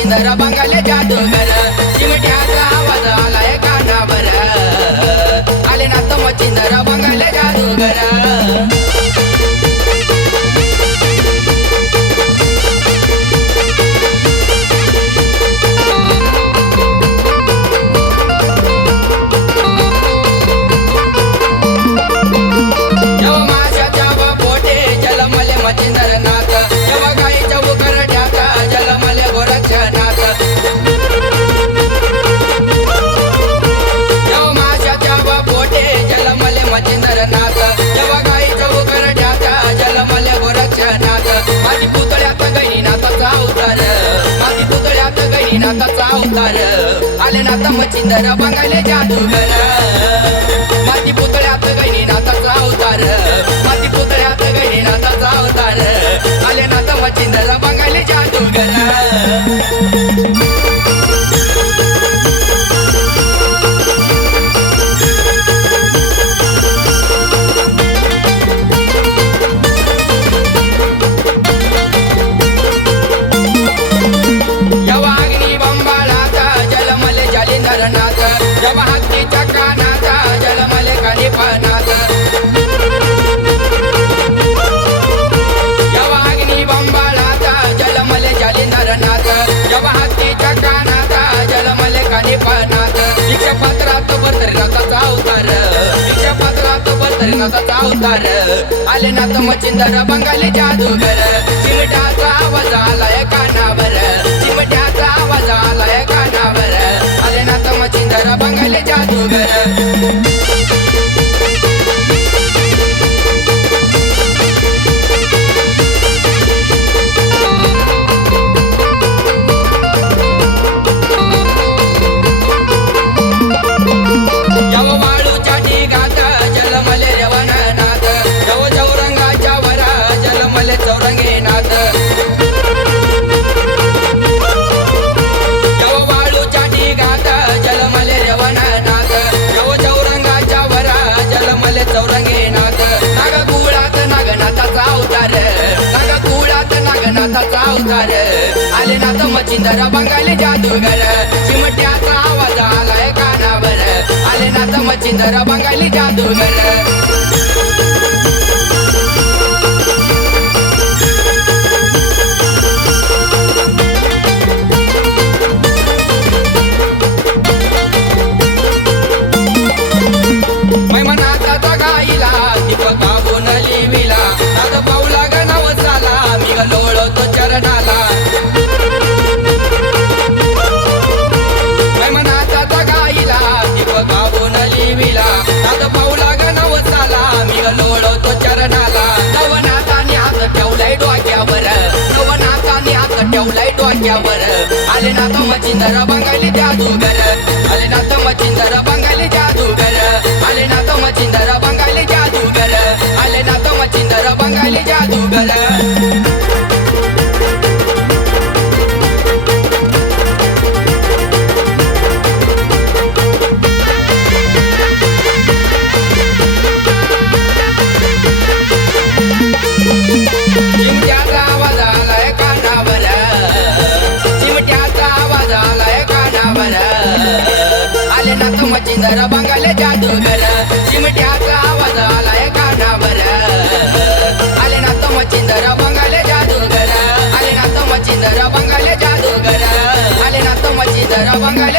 Sidara Bangalaya Dumara नाकाचा उतार आले नाता मच्छिंदर बंगाले जादूगर नाताचा उतार आले नात मचिंदर बंगाली जादूगर. नाथाचा अवतार आले नाथ मच्छिंदर बंगाली जादूगर चिमट्याचा आवाज आलाय कानावर? आले नाथ मच्छिंदर बंगाली जादूगर I'm not da rabon gali ta dogara Chindar Bengal जादूगर चिमट्याचा आवाज आलाय कानावर? आले ना तो मचिंदर बंगाल जादूगर आले ना तो मचिंदर बंगाल जादूगर आले ना तो मचिंदर बंगाल